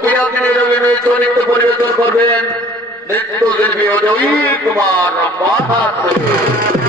পিয়াদিনের অভিনয় চরিত্র পরিবেশন করবেন নৃত্য শিল্পী অজয়ী কুমার মাহাতো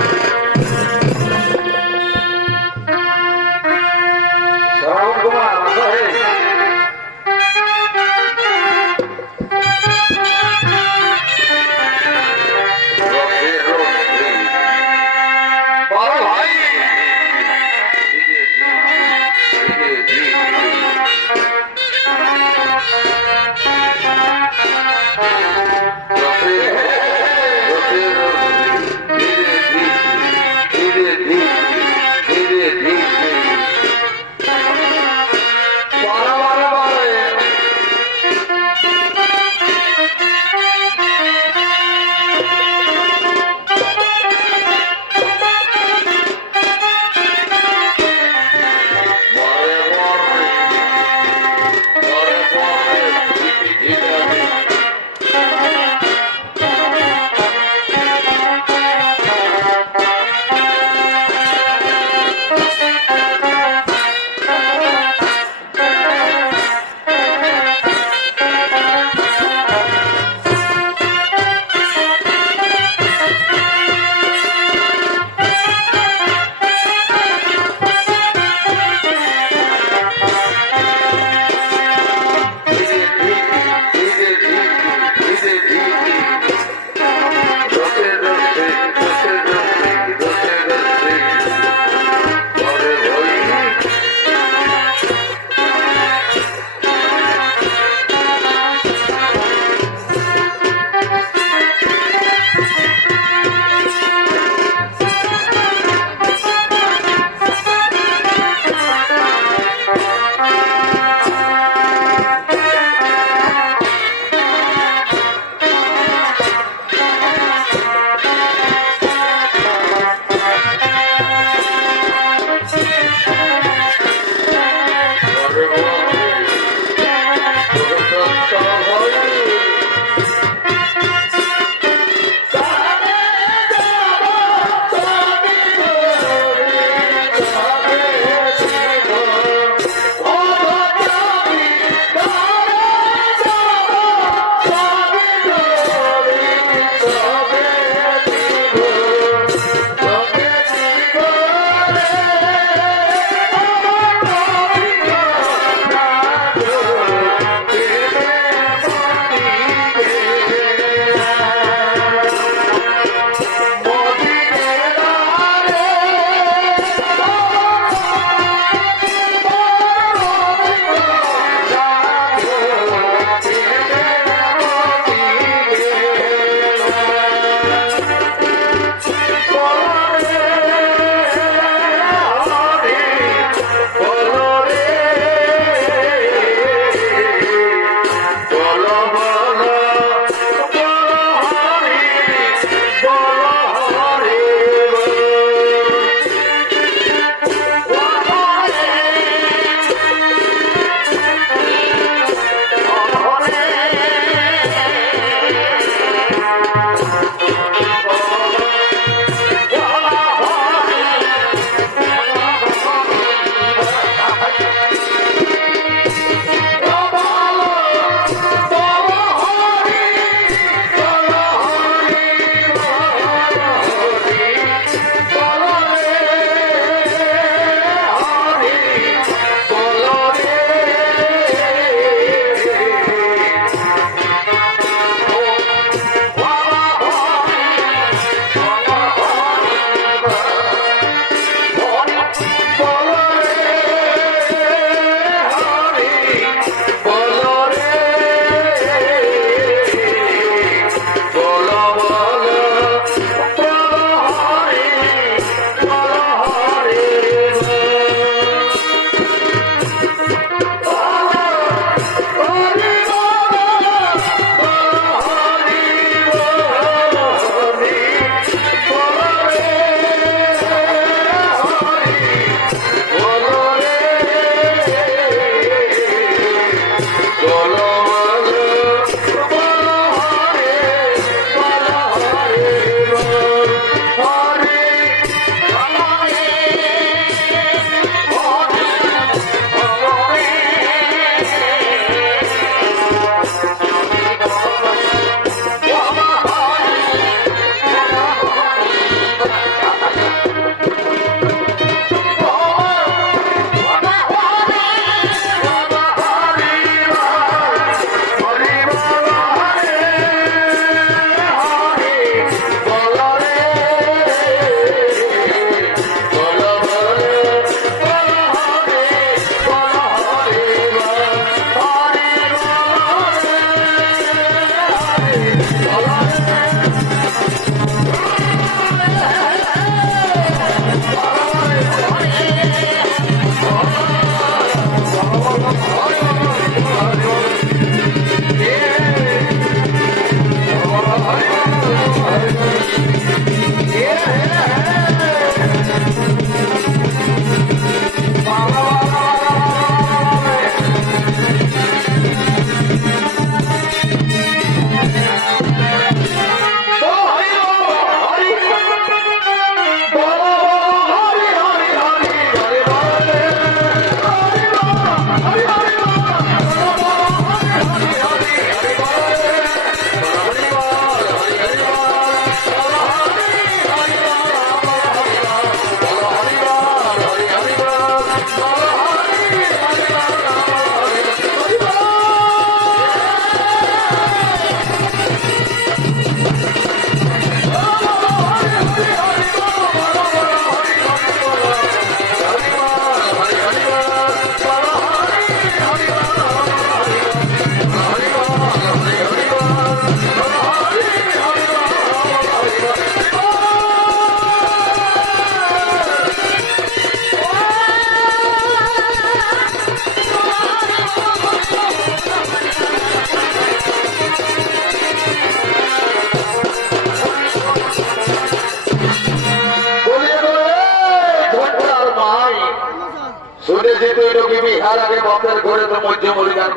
বিহার আগে বাপের ঘরে তো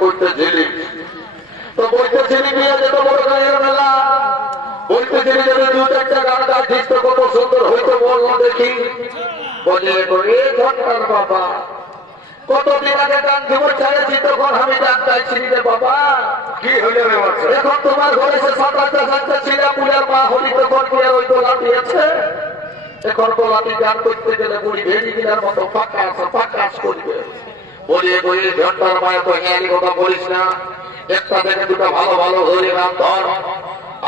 করতেছিলি তো বলতেছিলি বিয়ে যেত বড় গায়ের মেলা। বলতেছিলি যে দু চারটা গান তো কত সুন্দর হইতো বলল দেখি। বলে এ ঘণ্টার বাবা। কতদিন আগে গান জীবন ছাড়েছি তখন আমি গান গাইছি রে বাবা। কি হইল এখন তোমার ঘরে সে সাত আটটা সাতটা ছিলা পুলের মা হলি তখন ওই তো আছে এখন লাঠি গান করতে গেলে দিলার মতো ফাঁকা আছে, ফাঁকা করবে। বলিয়ে বলিয়ে ঘণ্টার মায়ের তো হ্যাঁ কথা বলিস না। একটা ভালো ভালো হরি নাম ধর।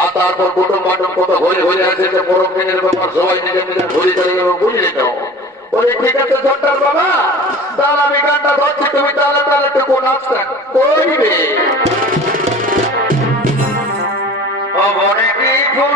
আর তারপর কুটুম কত হরি হরি আছে যে ব্যাপার সবাই নিজে নিজে নাও বলে, ঠিক আছে ঘণ্টার বাবা, তাহলে আমি গানটা ধরছি, তুমি তাহলে তাহলে একটু কোন কি ফুল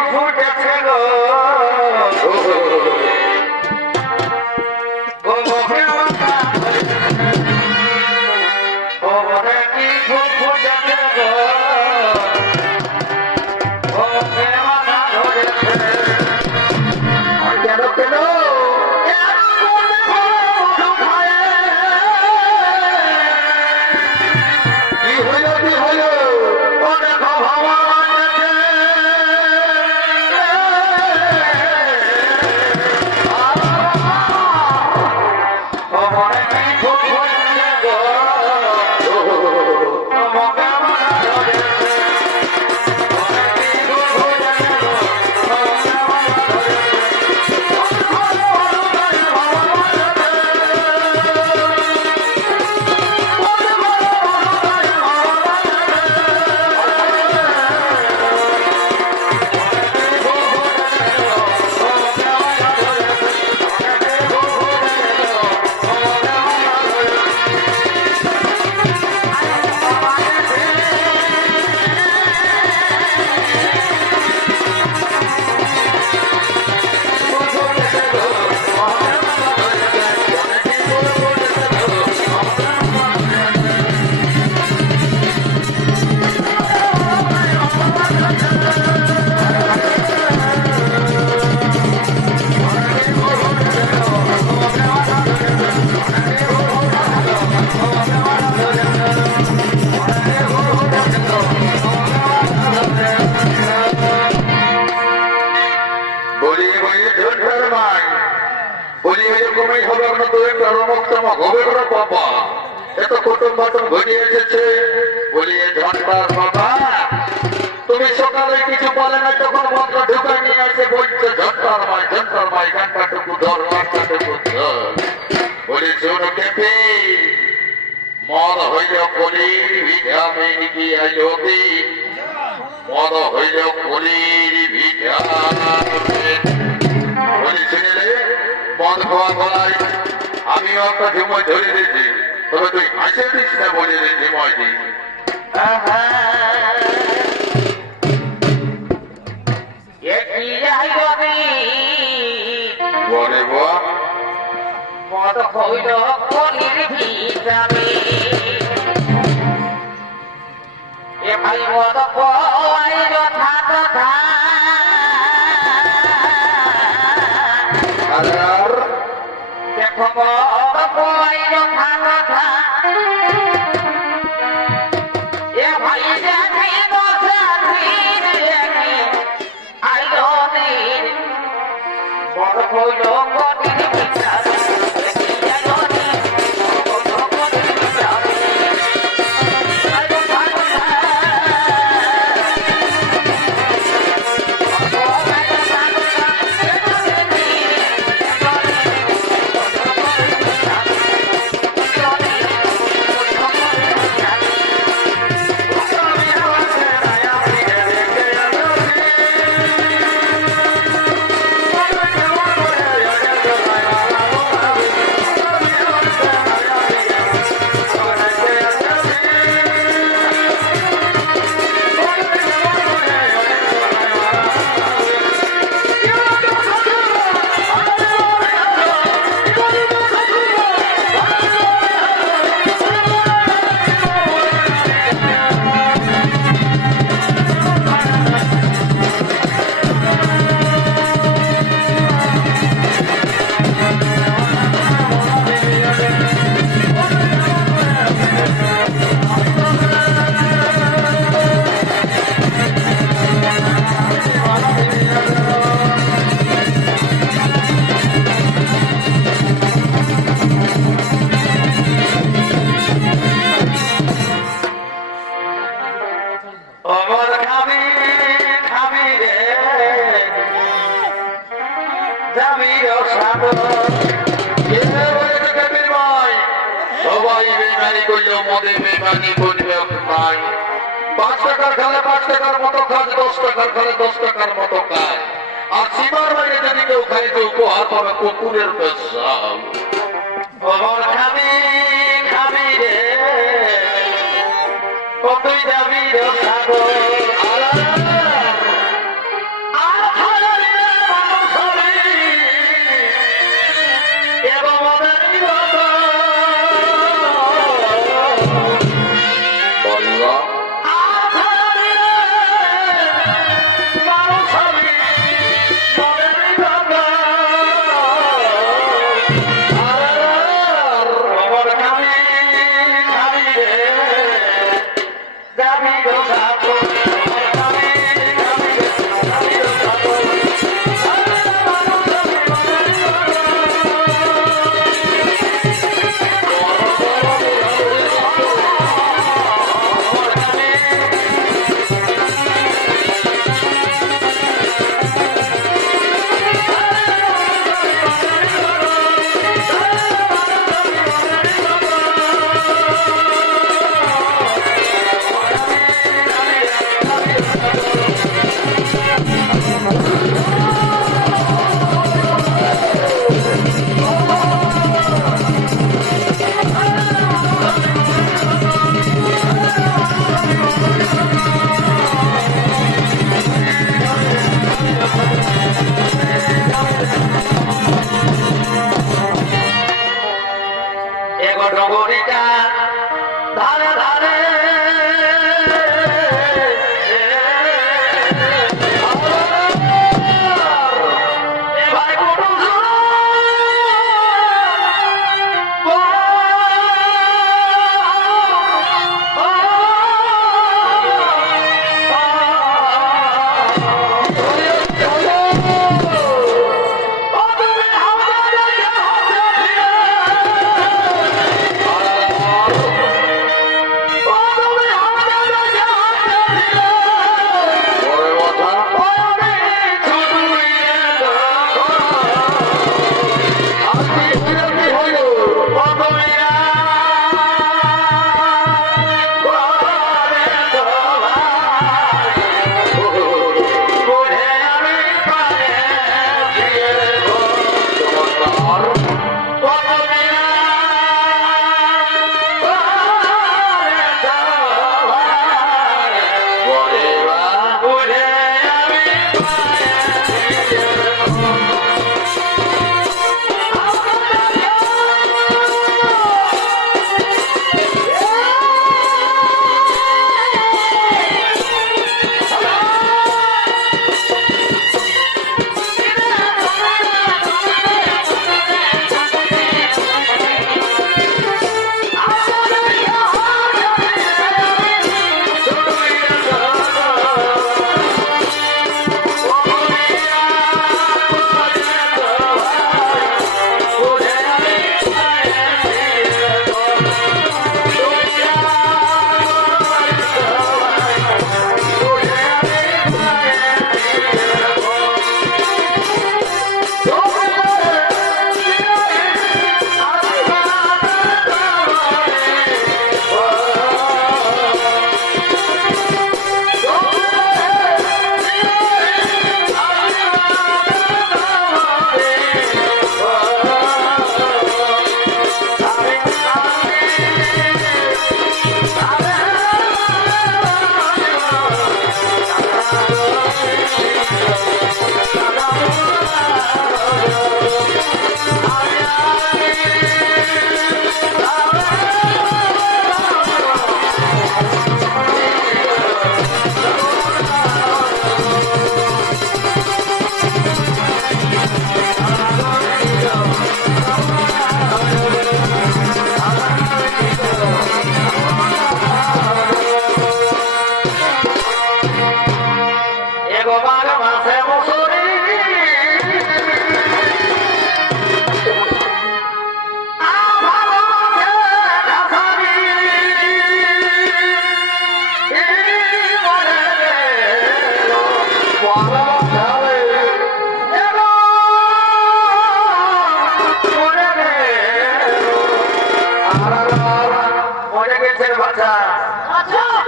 কেপি মদ হইল কলির ভিটামিন কি আয়োগী মদ হইল কলির শুনেলে মদ খাওয়া গলায়। আমিও একটা ঝিময় ধরে দিয়েছি তবে তুই হাসে দিস না বলে রে ঝিময়টি বলে বাবা মদ হইল কলির ভিটামিন এ ভাই মদ কইল থাক দেখো মদ কইল থাক কুকুরের পেশাব। খবর খাবি খাবি রে। কতই দামি রে।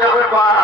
Deus,